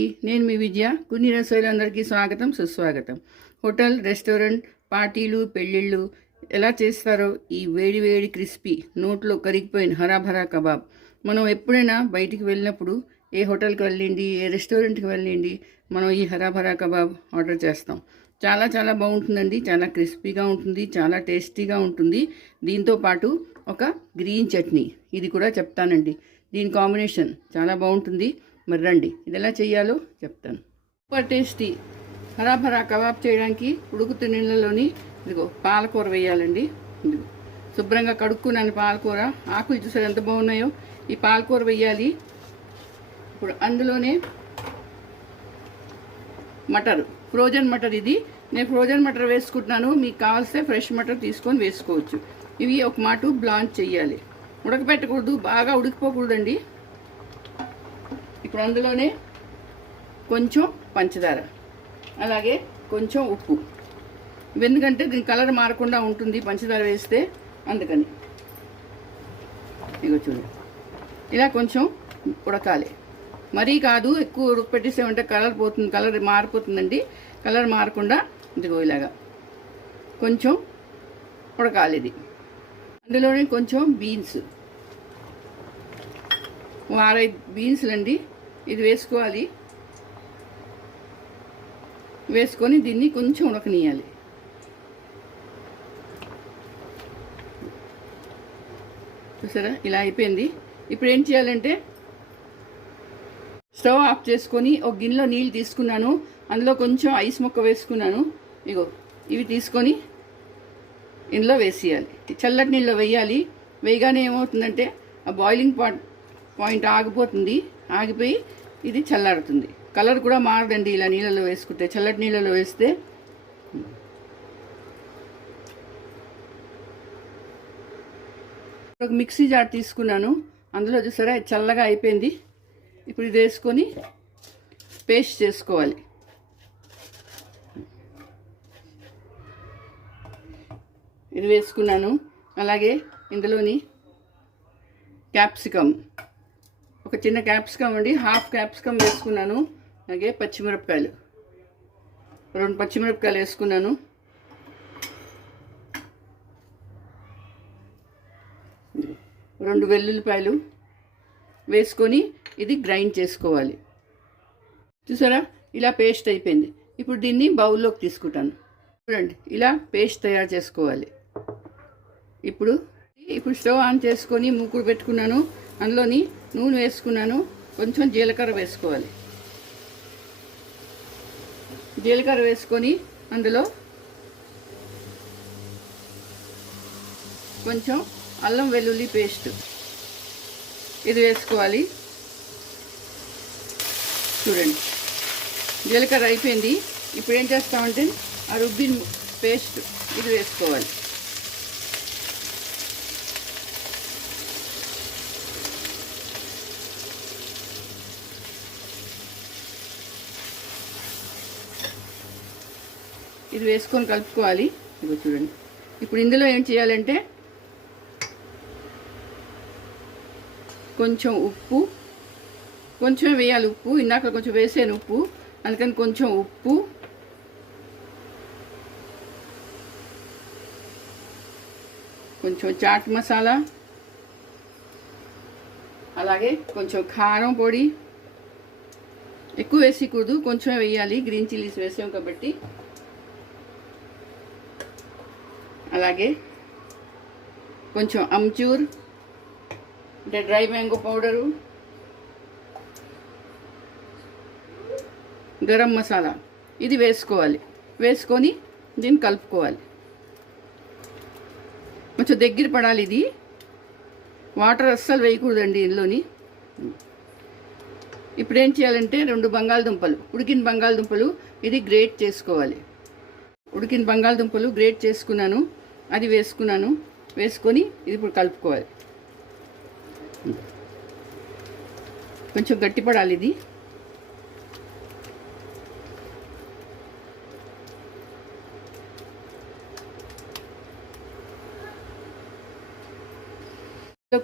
ఈ నేను మీ విద్య కొన్ని రసోయిలందరికీ స్వాగతం సుస్వాగతం. హోటల్ రెస్టారెంట్ పార్టీలు పెళ్ళిళ్ళు ఎలా చేస్తారో ఈ వేడి వేడి క్రిస్పీ నోట్లో కరిగిపోయిన హరాభరా కబాబ్. మనం ఎప్పుడైనా బయటికి వెళ్ళినప్పుడు ఏ హోటల్కి వెళ్ళండి ఏ రెస్టారెంట్కి వెళ్ళండి మనం ఈ హరాభరా కబాబ్ ఆర్డర్ చేస్తాం. చాలా చాలా బాగుంటుందండి చాలా క్రిస్పీగా ఉంటుంది చాలా టేస్టీగా ఉంటుంది. దీంతో పాటు ఒక గ్రీన్ చట్నీ ఇది కూడా చెప్తానండి. దీని కాంబినేషన్ చాలా బాగుంటుంది. మరి రండి. ఇది ఎలా చేయాలో చెప్తాను. Super tasty. హరాభరా కబాబ్ చేయడానికి ఉడుకుతు నీళ్ళలోని ఇదిగో పాలకూర వేయాలండి. ఇదిగో శుభ్రంగా కడుక్కున్నాను పాలకూర. ఆకులు చూసారు ఎంత బాగున్నాయో ఈ పాలకూర వేయాలి. ఇప్పుడు అందులోనే మటర్. ఫ్రోజన్ మటర్ ఇది. నేను ఫ్రోజన్ మటర్ వేసుకుంటున్నాను. మీకు కావాల్సే ఫ్రెష్ మటర్ తీసుకొని వేసుకోవచ్చు. ఇవి ఒక మాట బ్లాంచ్ చేయాలి ఉడకపెట్టకూడదు. బాగా ఉడికిపోకూడదండి. ఇప్పుడు అందులోనే కొంచెం పంచదార అలాగే కొంచెం ఉప్పు. ఎందుకంటే దీని కలర్ మారకుండా ఉంటుంది పంచదార వేస్తే అందుకని. ఇగో చూడండి ఇలా కొంచెం ఉడకాలి. మరీ కాదు ఎక్కువ ఉడకపెట్టేసామంటే కలర్ పోతుంది కలర్ మారిపోతుందండి. కలర్ మారకుండా ఇదిగో ఇలాగా. కొంచెం ఉడకాలి ఇది. అందులోనే కొంచెం బీన్స్. వారై బీన్స్లండి. ఇది వేసుకోవాలి. వేసుకొని దీన్ని కొంచెం ఉడకనీయాలి చూసారా? ఇలా అయిపోయింది. ఇప్పుడు ఏం చేయాలంటే స్టవ్ ఆఫ్ చేసుకొని ఒక గిన్నెలో నీళ్ళు తీసుకున్నాను. అందులో కొంచెం ఐస్ ముక్క వేసుకున్నాను. ఇగో ఇవి తీసుకొని ఇందులో వేసేయాలి. చల్లటి నీళ్ళలో వేయాలి. వేయగానే ఏమవుతుందంటే ఆ బాయిలింగ్ పాట్ పాయింట్ ఆగిపోతుంది. ఆగిపోయి ఇది చల్లారుతుంది. కలర్ కూడా మారదండి ఇలా నీళ్ళలో వేసుకుంటే. చల్లటి నీళ్ళలో వేస్తే. ఒక మిక్సీ జార్ తీసుకున్నాను. అందులో చూసారా చల్లగా అయిపోయింది. ఇప్పుడు ఇది వేసుకొని పేస్ట్ చేసుకోవాలి. ఇది వేసుకున్నాను. అలాగే ఇందులోని క్యాప్సికమ్. ఒక చిన్న క్యాప్సికమ్ అండి. హాఫ్ క్యాప్సికమ్ వేసుకున్నాను. అలాగే పచ్చిమిరపకాయలు. రెండు పచ్చిమిరపకాయలు వేసుకున్నాను. రెండు వెల్లుల్లిపాయలు వేసుకొని ఇది గ్రైండ్ చేసుకోవాలి. చూసారా? ఇలా పేస్ట్ అయిపోయింది. ఇప్పుడు దీన్ని బౌల్లోకి తీసుకుంటాను. చూడండి ఇలా పేస్ట్ తయారు చేసుకోవాలి. ఇప్పుడు ఇప్పుడు స్టవ్ ఆన్ చేసుకొని మూకుడు పెట్టుకున్నాను. అందులోని నూనె వేసుకున్నాను. కొంచెం జీలకర్ర వేసుకోవాలి. జీలకర్ర వేసుకొని అందులో కొంచెం అల్లం వెల్లుల్లి పేస్ట్ ఇది వేసుకోవాలి. చూడండి. జీలకర్ర అయిపోయింది. ఇప్పుడు ఏం చేస్తామంటే ఆ రుబ్బిన్ పేస్ట్ ఇది వేసుకోవాలి. ఇది వేసుకొని కలుపుకోవాలి. ఇదిగో చూడండి. ఇప్పుడు ఇందులో ఏం చేయాలంటే కొంచెం ఉప్పు కొంచెం వేయాలి ఉప్పు. ఇందాక కొంచెం వేసాను ఉప్పు. అందుకని కొంచెం ఉప్పు. కొంచెం చాట్ మసాలా. అలాగే కొంచెం కారం పొడి. ఎక్కువ వేసేకూడదు కొంచెం వేయాలి. గ్రీన్ చిల్లీస్ వేసాం కాబట్టి. అలాగే కొంచెం అమ్చూర్ అంటే dry mango powder garam masala. ఇది వేసుకోవాలి. వేసుకొని దీన్ని కలుపుకోవాలి. కొంచెం దగ్గర పడాలి ఇది. వాటర్ అస్సలు వేయకూడదండి ఇందులోని. ఇప్పుడు ఏం చేయాలంటే రెండు బంగాళదుంపలు ఉడికిన బంగాళదుంపలు ఇది గ్రేట్ చేసుకోవాలి. ఉడికిన బంగాళదుంపలు గ్రేట్ చేసుకున్నాను. అది వేసుకున్నాను. వేసుకొని ఇది ఇప్పుడు కలుపుకోవాలి. కొంచెం గట్టిపడాలి ఇది.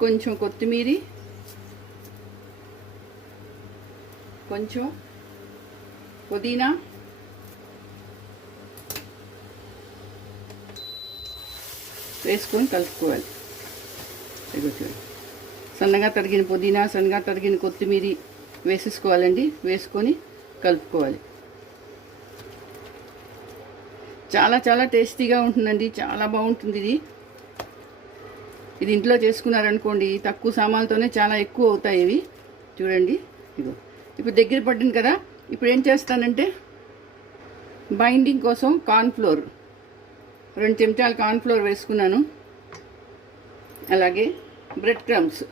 కొంచెం కొత్తిమీరి. కొంచెం పుదీనా. వేసుకొని కలుపుకోవాలి. ఇదిగో సన్నగా తరిగిన పుదీనా సన్నగా తరిగిన కొత్తిమీర వేసేసుకోవాలండి. వేసుకొని కలుపుకోవాలి. చాలా చాలా టేస్టీగా ఉంటుందండి. చాలా బాగుంటుంది ఇది. ఇది ఇంట్లో చేసుకున్నారనుకోండి తక్కువ సామాన్లతోనే చాలా ఎక్కువ అవుతాయి ఇవి. చూడండి. ఇదిగో. ఇప్పుడు దగ్గర పట్టింది కదా. ఇప్పుడు ఏం చేస్తానంటే బైండింగ్ కోసం కార్న్ఫ్లోర్ రెండు చెంచాలు కార్న్ఫ్లోర్ వేసుకున్నాను. అలాగే బ్రెడ్ క్రమ్స్.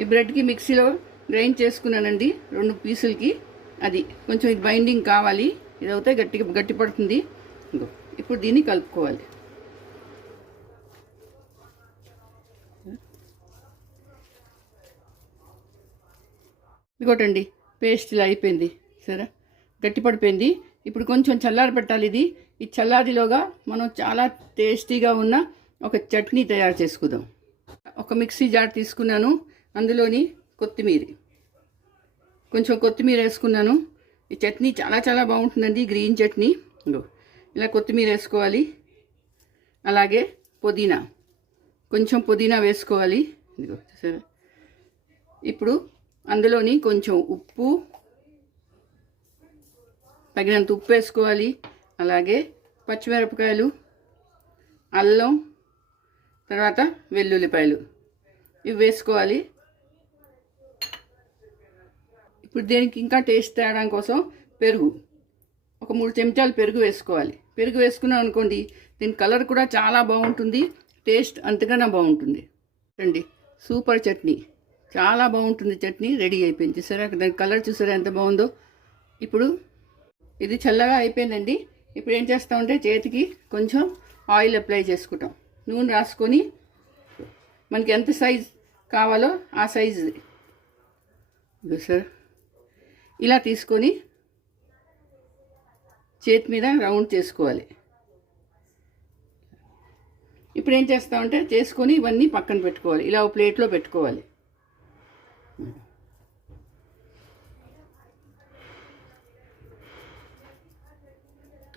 ఈ బ్రెడ్కి మిక్సీలో గ్రైండ్ చేసుకున్నానండి రెండు పీసులకి. అది కొంచెం ఇది బైండింగ్ కావాలి ఇది అవుతే గట్టిగా గట్టి పడుతుంది. ఇప్పుడు దీన్ని కలుపుకోవాలి. ఇదిగోటండి పేస్ట్ ఇలా అయిపోయింది సరే? గట్టి పడిపోయింది. ఇప్పుడు కొంచెం చల్లారి పెట్టాలి ఇది. ఈ చల్లారిలోగా మనం చాలా టేస్టీగా ఉన్న ఒక చట్నీ తయారు చేసుకుందాం. ఒక మిక్సీ జార్ తీసుకున్నాను అందులోని కొత్తిమీర. కొంచెం కొత్తిమీర వేసుకున్నాను. ఈ చట్నీ చాలా చాలా బాగుంటుందండి గ్రీన్ చట్నీ. ఇలా కొత్తిమీర వేసుకోవాలి. అలాగే పుదీనా. కొంచెం పుదీనా వేసుకోవాలి. ఇదిగో సరే ఇప్పుడు అందులోని కొంచెం ఉప్పు తగినంత ఉప్పు వేసుకోవాలి. అలాగే పచ్చిమిరపకాయలు అల్లం తర్వాత వెల్లుల్లిపాయలు. ఇవి వేసుకోవాలి. ఇప్పుడు దీనికి ఇంకా టేస్ట్ తేయడం కోసం పెరుగు. ఒక మూడు చెంచాలు పెరుగు వేసుకోవాలి. పెరుగు వేసుకున్నాం అనుకోండి దీని కలర్ కూడా చాలా బాగుంటుంది టేస్ట్ అంతకన్నా బాగుంటుంది. రండి సూపర్ చట్నీ. చాలా బాగుంటుంది చట్నీ రెడీ అయిపోయింది. చూసారా? దాని కలర్ చూసారా ఎంత బాగుందో? ఇప్పుడు ఇది చల్లగా అయిపోయిందండి. ఇప్పుడు ఏం చేస్తూ ఉంటే చేతికి కొంచెం ఆయిల్ అప్లై చేసుకుంటాం. నూనె రాసుకొని మనకి ఎంత సైజ్ కావాలో ఆ సైజ్ సార్. ఇలా తీసుకొని చేతి మీద రౌండ్ చేసుకోవాలి. ఇప్పుడు ఏం చేస్తామంటే చేసుకొని ఇవన్నీ పక్కన పెట్టుకోవాలి. ఇలా ఓ ప్లేట్లో పెట్టుకోవాలి.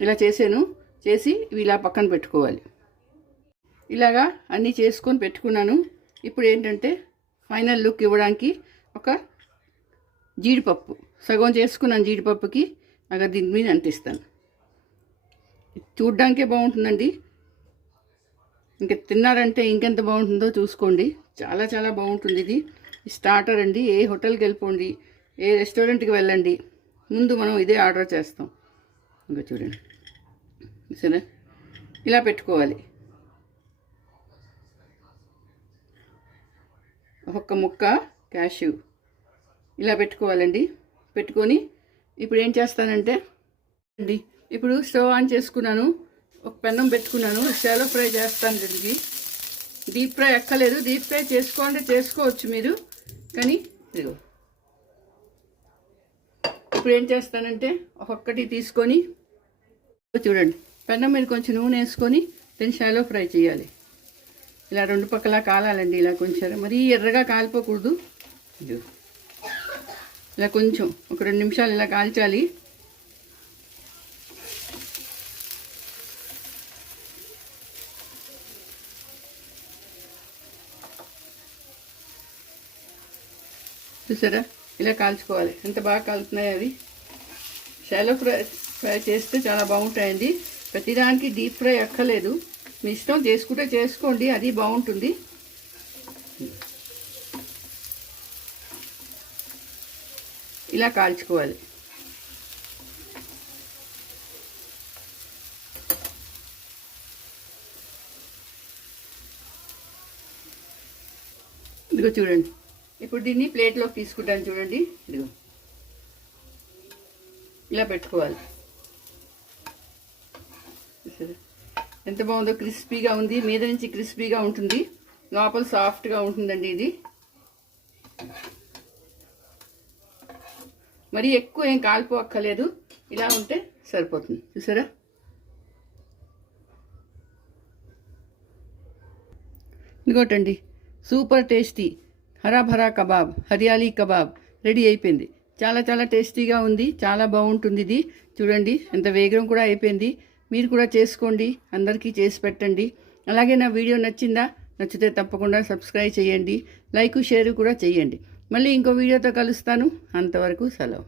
ఇలా చేసాను చేసి ఇవి ఇలా పక్కన పెట్టుకోవాలి. ఇలాగా అన్నీ చేసుకొని పెట్టుకున్నాను. ఇప్పుడు ఏంటంటే ఫైనల్ లుక్ ఇవ్వడానికి ఒక జీడిపప్పు. సగం చేసుకున్నాను జీడిపప్పుకి. అక్కడ దీని మీద అంటిస్తాను. చూడ్డానికే బాగుంటుందండి. ఇంకా తిన్నారంటే ఇంకెంత బాగుంటుందో చూసుకోండి. చాలా చాలా బాగుంటుంది ఇది. స్టార్టర్ అండి. ఏ హోటల్కి వెళ్ళిపోండి. ఏ రెస్టారెంట్కి వెళ్ళండి. ముందు మనం ఇదే ఆర్డర్ చేస్తాం. ఇంకా చూడండి. సరే? ఇలా పెట్టుకోవాలి. ఒక్క ముక్క క్యాష్యూ ఇలా పెట్టుకోవాలండి. పెట్టుకొని ఇప్పుడు ఏం చేస్తానంటే అండి ఇప్పుడు స్టవ్ ఆన్ చేసుకున్నాను. ఒక పెన్నం పెట్టుకున్నాను. షాలో ఫ్రై చేస్తాను దీనికి డీప్ ఫ్రై ఎక్కలేదు డీప్ ఫ్రై చేసుకోవాలంటే చేసుకోవచ్చు మీరు. కానీ ఇదిగో. ఇప్పుడు ఏం చేస్తానంటే ఒక్కొక్కటి తీసుకొని చూడండి. పెన్నం మీద కొంచెం నూనె వేసుకొని దీన్ని షాలో ఫ్రై చేయాలి. ఇలా రెండు పక్కల కాలాలండి ఇలా కొంచెం. మరీ ఎర్రగా కాలిపోకూడదు. ఇలా కొంచెం ఒక రెండు నిమిషాలు ఇలా కాల్చాలి. చూసారా? ఇలా కాల్చుకోవాలి. ఎంత బాగా కాలుతున్నాయి అవి. షాలో ఫ్రై ఫ్రై చేస్తే చాలా బాగుంటాయండి. ప్రతిదానికి డీప్ ఫ్రై అక్కర్లేదు. మీ ఇష్టం చేసుకుంటే చేసుకోండి అది బాగుంటుంది. ఇలా కాల్చుకోవాలి. ఇదిగో చూడండి. ఇప్పుడు దీన్ని ప్లేట్లోకి తీసుకుంటాను చూడండి. ఇదిగో. ఇలా పెట్టుకోవాలి చూసారా? ఎంత బాగుందో క్రిస్పీగా ఉంది. మీద నుంచి క్రిస్పీగా ఉంటుంది. లోపల సాఫ్ట్గా ఉంటుందండి ఇది. మరి ఎక్కువ ఏం కాల్పు అక్కలేదు ఇలా ఉంటే సరిపోతుంది. చూసారా? ఇదిగోటండి. Super tasty hara bhara kabab hariyali kabab ready అయిపోయింది. చాలా చాలా టేస్టీగా ఉంది. చాలా బాగుంటుంది ఇది. చూడండి ఎంత వేగం కూడా అయిపోయింది. మీరు కూడా చేసుకోండి అందరికీ చేసి పెట్టండి. అలాగే నా వీడియో నచ్చిందా నచ్చితే తప్పకుండా సబ్స్క్రైబ్ చేయండి లైక్ షేర్ కూడా చేయండి. మళ్ళీ ఇంకో వీడియోతో కలుస్తాను. అంతవరకు సెలవు.